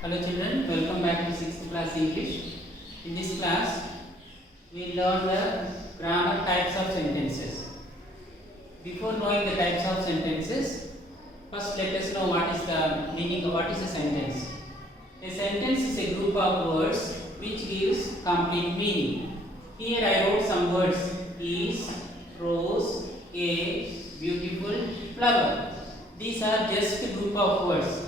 Hello children, welcome back to 6th class English. In this class, we learn the grammar types of sentences. Before knowing the types of sentences, first let us know what is the meaning of what is a sentence. A sentence is a group of words which gives complete meaning. Here I wrote some words: is, rose, a, beautiful, flower. These are just a group of words.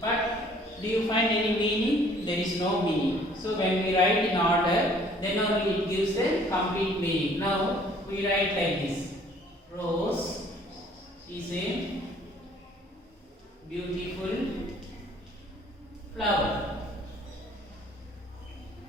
But do you find any meaning? There is no meaning. So when we write in order, then only it gives a complete meaning. Now we write like this: rose is a beautiful flower.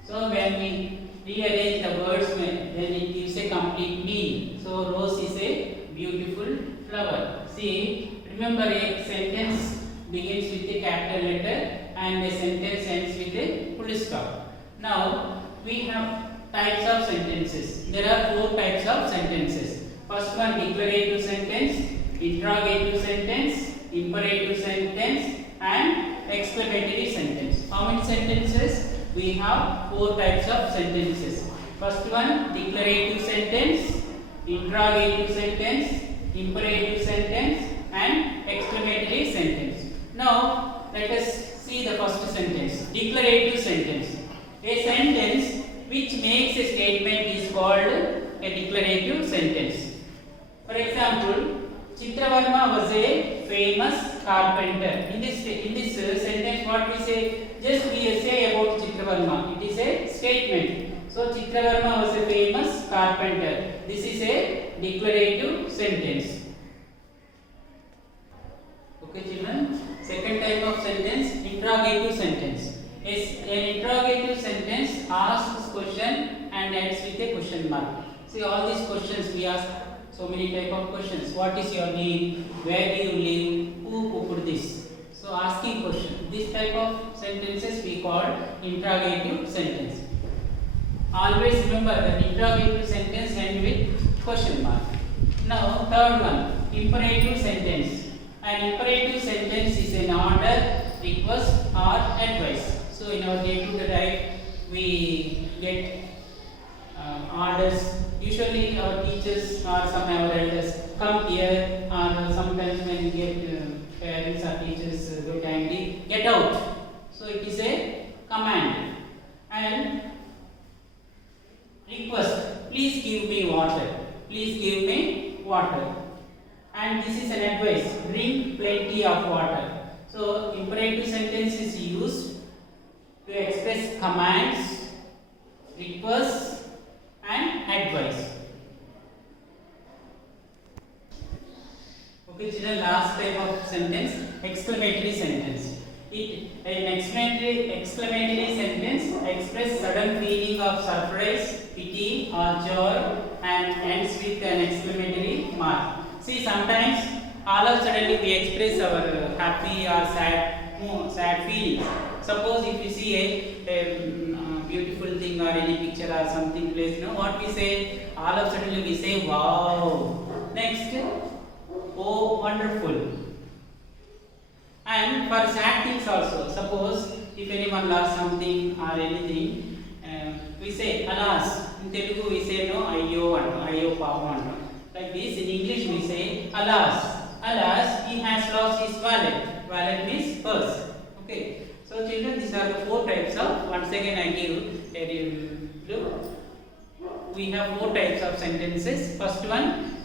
So when we rearrange the words, then it gives a complete meaning. So rose is a beautiful flower. See, remember, a sentence begins with a capital letter and a sentence ends with a full stop. Now we have types of sentences. There are 4 types of sentences. First one, declarative sentence, interrogative sentence, imperative sentence, and exclamatory sentence. How many sentences? We have 4 types of sentences. First one, declarative sentence, interrogative sentence, imperative sentence, and exclamatory sentence. Now let us see the first sentence, declarative sentence. A sentence which makes a statement is called a declarative sentence. For example, Chitravarma was a famous carpenter. In this sentence, what we say? Just we say about Chitravarma. It is a statement. So Chitravarma was a famous carpenter. This is a declarative sentence. Okay, children. Second type of sentence, interrogative sentence. An interrogative sentence asks question and ends with a question mark. See, all these questions we ask so many type of questions. What is your name? Where do you live? Who cooked this? So asking question. This type of sentences we call interrogative sentence. Always remember that interrogative sentence ends with question mark. Now third one, imperative sentence. An imperative sentence is an order, request, or advice. So in our day-to-day life, we get orders. Usually our teachers or some of our elders come here, or sometimes when we get parents or teachers get angry, get out. So it is a command. And request, please give me water. Please give me water. And this is an advice, drink plenty of water. So imperative sentence is used to express commands, requests, and advice. Okay, children, last type of sentence, exclamatory sentence. An exclamatory sentence expresses sudden feeling of surprise, pity, or joy, and ends with an exclamatory mark. See, sometimes all of a sudden we express our happy or sad feelings. Suppose if you see a beautiful thing or any picture or something place, what we say? All of a sudden we say wow. Next, oh wonderful. And for sad things also, suppose if anyone lost something or anything, we say alas. In Telugu we say no, ayyo antam, ayyo pavam antam. Like this, in English we say alas. Alas, he has lost his wallet. Wallet means purse. Okay. So children, these are the 4 types of. Once again I give a we have 4 types of sentences. First one,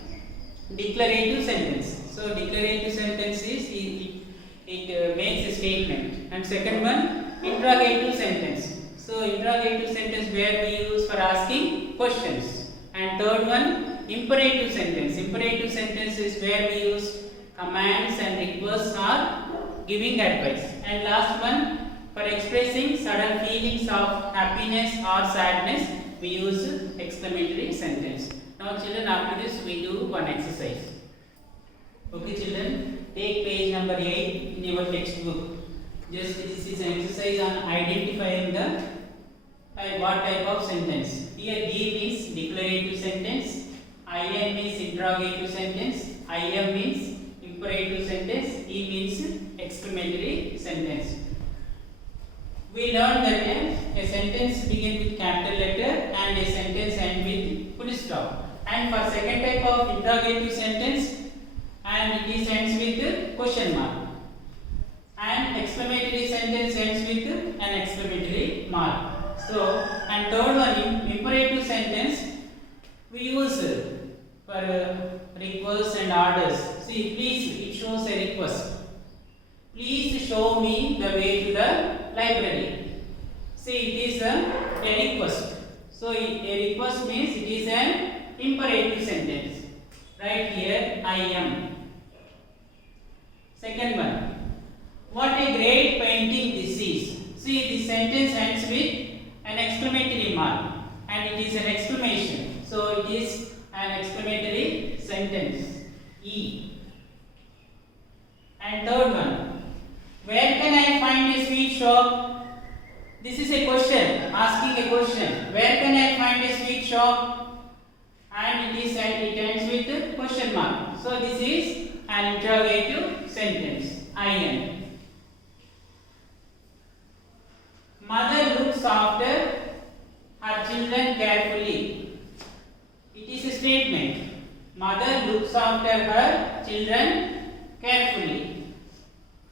declarative sentence. So declarative sentence is it makes a statement. And second one, interrogative sentence. So interrogative sentence where we use for asking questions. And third one, imperative sentence. Imperative sentence is where we use commands and requests or giving advice. And last one, for expressing sudden feelings of happiness or sadness, we use exclamatory sentence. Now children, after this we do one exercise. Okay children, take page number 8 in your textbook. Just this is an exercise on identifying the what type of sentence. Here D means declarative sentence, IN means interrogative sentence, IM means imperative sentence, E means exclamatory sentence. we learned that a sentence begin with capital letter and a sentence end with full stop. And for second type of interrogative sentence, and it is ends with question mark. And exclamatory sentence ends with an exclamatory mark. So, and third one, imperative sentence we use for requests and orders. See, please, it shows a request. Please show me the way to the library. See, it is a request. So, a request means it is an imperative sentence. Right here, I am. Second one. What a great painting this is. See, this sentence ends with an exclamatory mark and it is an exclamation. So, it is an exclamatory sentence. E. And third one. Where can I find a sweet shop? This is a question, asking a question. Where can I find a sweet shop? And it ends with a question mark. So, this is an interrogative sentence. I am. Mother looks after her children carefully. It is a statement. Mother looks after her children carefully.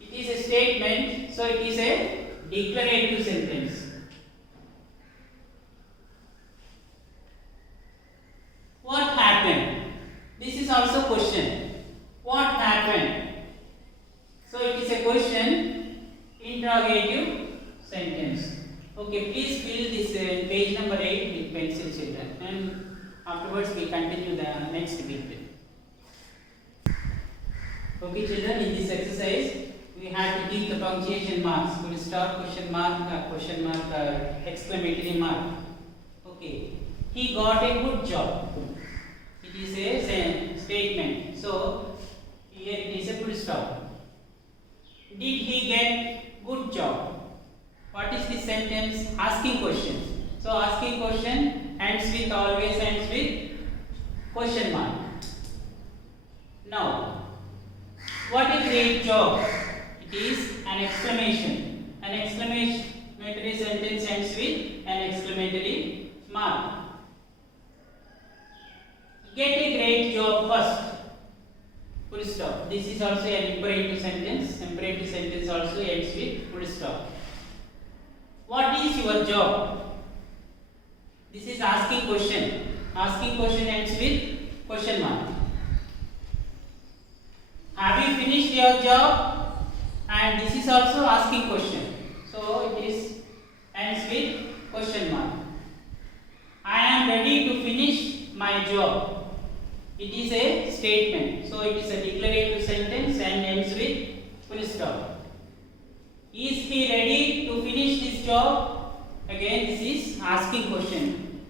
It is a statement, so it is a declarative sentence. What happened? This is also question. What happened? So it is a question, interrogative sentence. Okay, please fill this page number 8 with pencil, children, and afterwards we continue the next bit. Okay, children, in this exercise we have to give the punctuation marks. Full stop, question mark, exclamatory mark. Okay, he got a good job. It is a statement. So here it is a full stop. Did he get good job? What is this sentence? Asking question. So asking question always ends with question mark. Now, what a great job! It is an exclamation. An exclamatory sentence ends with an exclamatory mark. Get a great job first. Full stop. This is also an imperative sentence. Imperative sentence also ends with full stop. What is your job? This is asking question. Asking question ends with question mark. Have you finished your job? And this is also asking question. So it is ends with question mark. I am ready to finish my job. It is a statement. So it is a declarative sentence and ends with full stop. Is he ready to finish this job? Again, this is asking question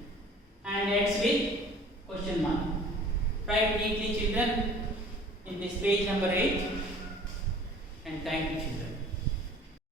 and ends with question mark. Write neatly, children, in this page number 8, and thank you, children.